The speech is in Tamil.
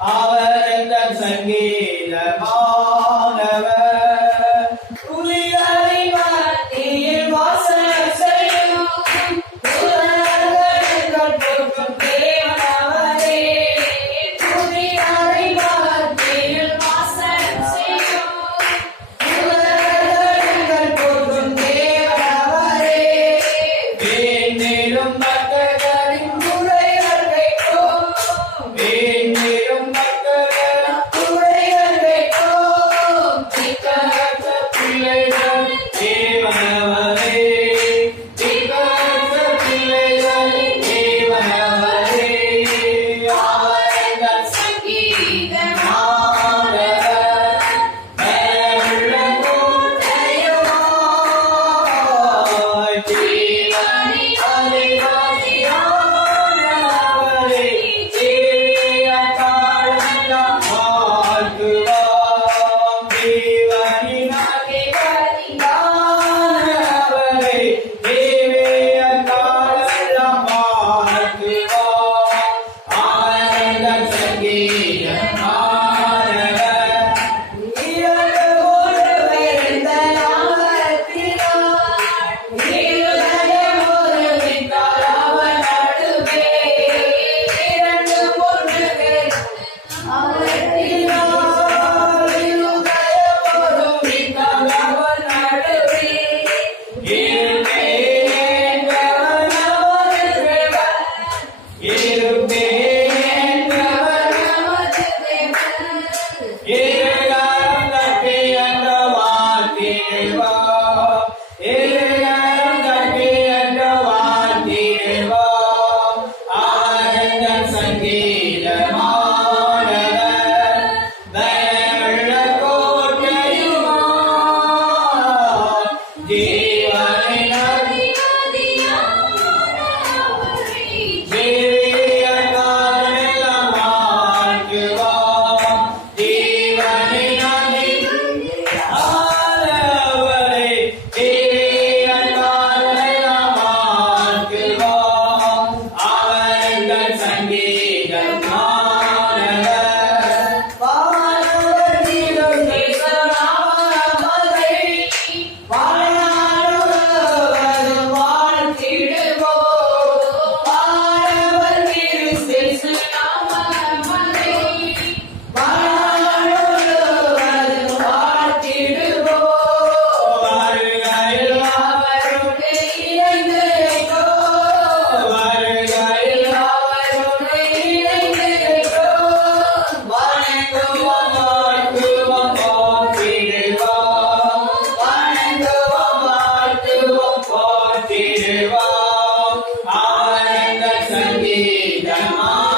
அவர் எங்கள் சங்கீதமானவர். புலிகளின் மத்தியில் வாசம் செய்யும் புலன்கள் போற்றும் தேவனவரே. புலிகளின் மத்தியில் வாசம் செய்யும் புலன்கள் போற்றும் தேவனவரே. வேண்டிடும் பக்தர்களின் குறைகள் கேட்கும். வேண்டிடும் பக்தர்களின் குறைகள் கேட்கும். திக்கற்ற பிள்ளைகள் தேவனவரே. திக்கற்ற பிள்ளைகள் தேவனவரே. அவர் எங்கள் சங்கீதமானவர். பலமுள்ள கோட்டையுமாய் ஜீவனின் அதிபதியானவரே. ஜீவிய காலமெல்லாம் வாழ்த்துவோம். ஜீவனின் அதிபதியானவரே. ஜீவிய காலமெல்லாம் வாழ்த்துவோம். அவர் எங்கள் சங்கீதமானவர். இரண்டு ஒருவருந்த நாமத்தினார் இருதயம் ஒருமித்தார் அவர் நடுவே. இரண்டு ஒருவருந்த நாமத்தினார் இருதயம் ஒருமித்தார் அவர் நடுவே. இருப்பேன் நமது தேவன். இருப்பேன் நமது தேவன். இருகரம் தட்டி என்று வாழ்த்திடுவோம். இருகரம் தட்டி என்று வாழ்த்திடுவோம். அவர் எங்கள் சங்கீதமானவர். பலமுள்ள கோட்டையுமாய் ஜீவனின் அதிபதியானவரே. ஜீவிய காலமெல்லாம் வாழ்த்துவோம். ஜீவனின் அதிபதியானவரே. ஜீவிய காலமெல்லாம் வாழ்த்துவோம். அவர் எங்கள் சங்கீதமானவர். வானவர் நீடும் தேசநாமத்தை வாழாடுவதும் வாழ்த்திடுவோம். வானவர் நீடும் தேசநாமத்தை வாழாடுவதும் வாழ்த்திடுவோம். வருகையில் அவருடைய இணைந்து வைப்போம். வருகையில் அவருடைய இணைந்து வைப்போம். வணங்குவோம், வாழ்த்துவோம், போற்றிடுவோம். வணங்குவோம், வாழ்த்துவோம், போற்றிடுவோம். அவர் எங்கள் சங்கீதமானவர்.